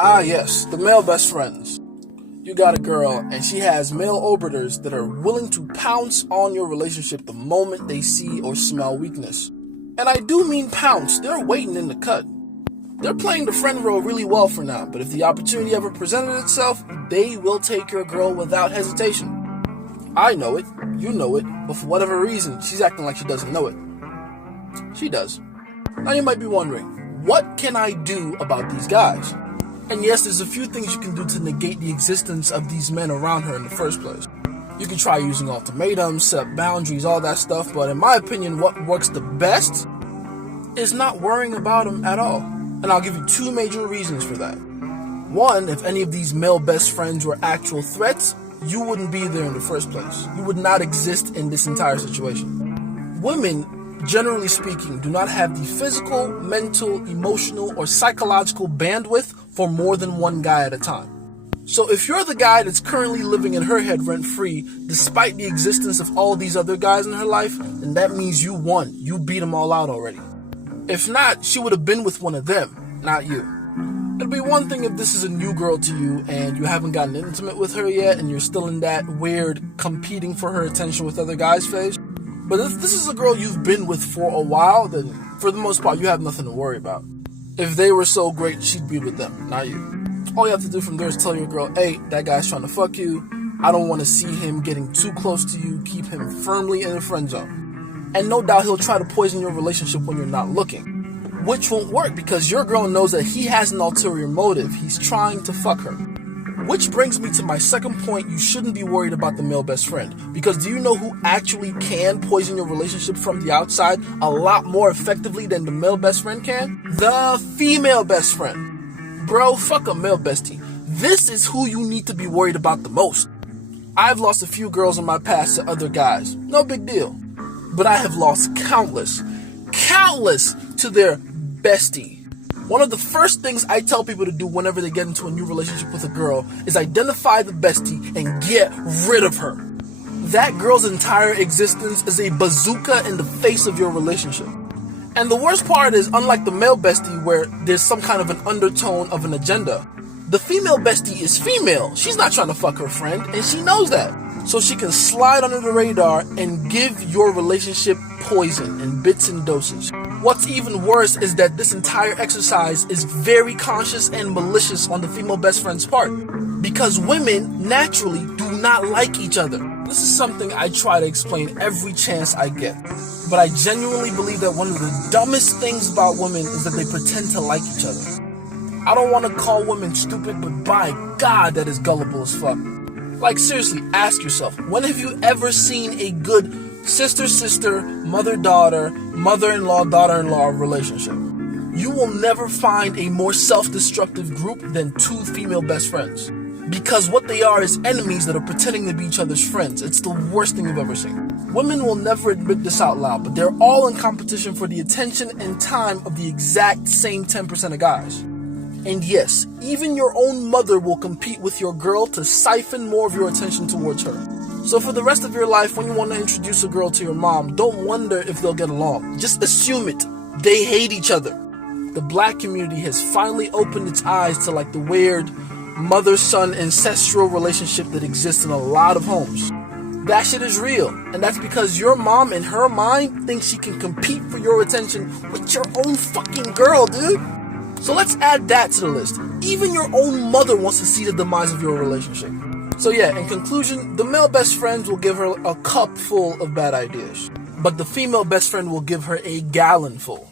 Ah, yes, the male best friends. You got a girl, and she has male orbiters that are willing to pounce on your relationship the moment they see or smell weakness. And I do mean pounce, they're waiting in the cut. They're playing the friend role really well for now, but if the opportunity ever presented itself, they will take your girl without hesitation. I know it, you know it, but for whatever reason, she's acting like she doesn't know it. She does. Now you might be wondering, what can I do about these guys? And yes, there's a few things you can do to negate the existence of these men around her in the first place. You can try using ultimatums, set boundaries, all that stuff, but in my opinion, what works the best is not worrying about them at all. And I'll give you two major reasons for that. One, if any of these male best friends were actual threats, you wouldn't be there in the first place. You would not exist in this entire situation. Women, generally speaking, do not have the physical, mental, emotional, or psychological bandwidth for more than one guy at a time. So if you're the guy that's currently living in her head rent-free, despite the existence of all these other guys in her life, then that means you won. You beat them all out already. If not, she would have been with one of them, not you. It'd be one thing if this is a new girl to you and you haven't gotten intimate with her yet and you're still in that weird competing for her attention with other guys phase. But if this is a girl you've been with for a while, then for the most part you have nothing to worry about. If they were so great, she'd be with them, not you. All you have to do from there is tell your girl, hey, that guy's trying to fuck you. I don't want to see him getting too close to you. Keep him firmly in the friend zone. And no doubt he'll try to poison your relationship when you're not looking. Which won't work because your girl knows that he has an ulterior motive. He's trying to fuck her. Which brings me to my second point. You shouldn't be worried about the male best friend. Because do you know who actually can poison your relationship from the outside a lot more effectively than the male best friend can? The female best friend. Bro, fuck a male bestie. This is who you need to be worried about the most. I've lost a few girls in my past to other guys. No big deal. But I have lost countless to their bestie. One of the first things I tell people to do whenever they get into a new relationship with a girl is identify the bestie and get rid of her. That girl's entire existence is a bazooka in the face of your relationship. And the worst part is, unlike the male bestie where there's some kind of an undertone of an agenda, the female bestie is female. She's not trying to fuck her friend, and she knows that. So she can slide under the radar and give your relationship poison in bits and doses. What's even worse is that this entire exercise is very conscious and malicious on the female best friend's part. Because women naturally do not like each other. This is something I try to explain every chance I get. But I genuinely believe that one of the dumbest things about women is that they pretend to like each other. I don't want to call women stupid, but by God, that is gullible as fuck. Like seriously, ask yourself, when have you ever seen a good sister-sister, mother-daughter, mother-in-law, daughter-in-law relationship? You will never find a more self-destructive group than two female best friends. Because what they are is enemies that are pretending to be each other's friends. It's the worst thing you've ever seen. Women will never admit this out loud, but they're all in competition for the attention and time of the exact same 10% of guys. And yes, even your own mother will compete with your girl to siphon more of your attention towards her. So for the rest of your life, when you want to introduce a girl to your mom, don't wonder if they'll get along. Just assume it. They hate each other. The black community has finally opened its eyes to like the weird mother-son ancestral relationship that exists in a lot of homes. That shit is real. And that's because your mom, in her mind, thinks she can compete for your attention with your own fucking girl, dude. So let's add that to the list. Even your own mother wants to see the demise of your relationship. So yeah, in conclusion, the male best friends will give her a cup full of bad ideas. But the female best friend will give her a gallon full.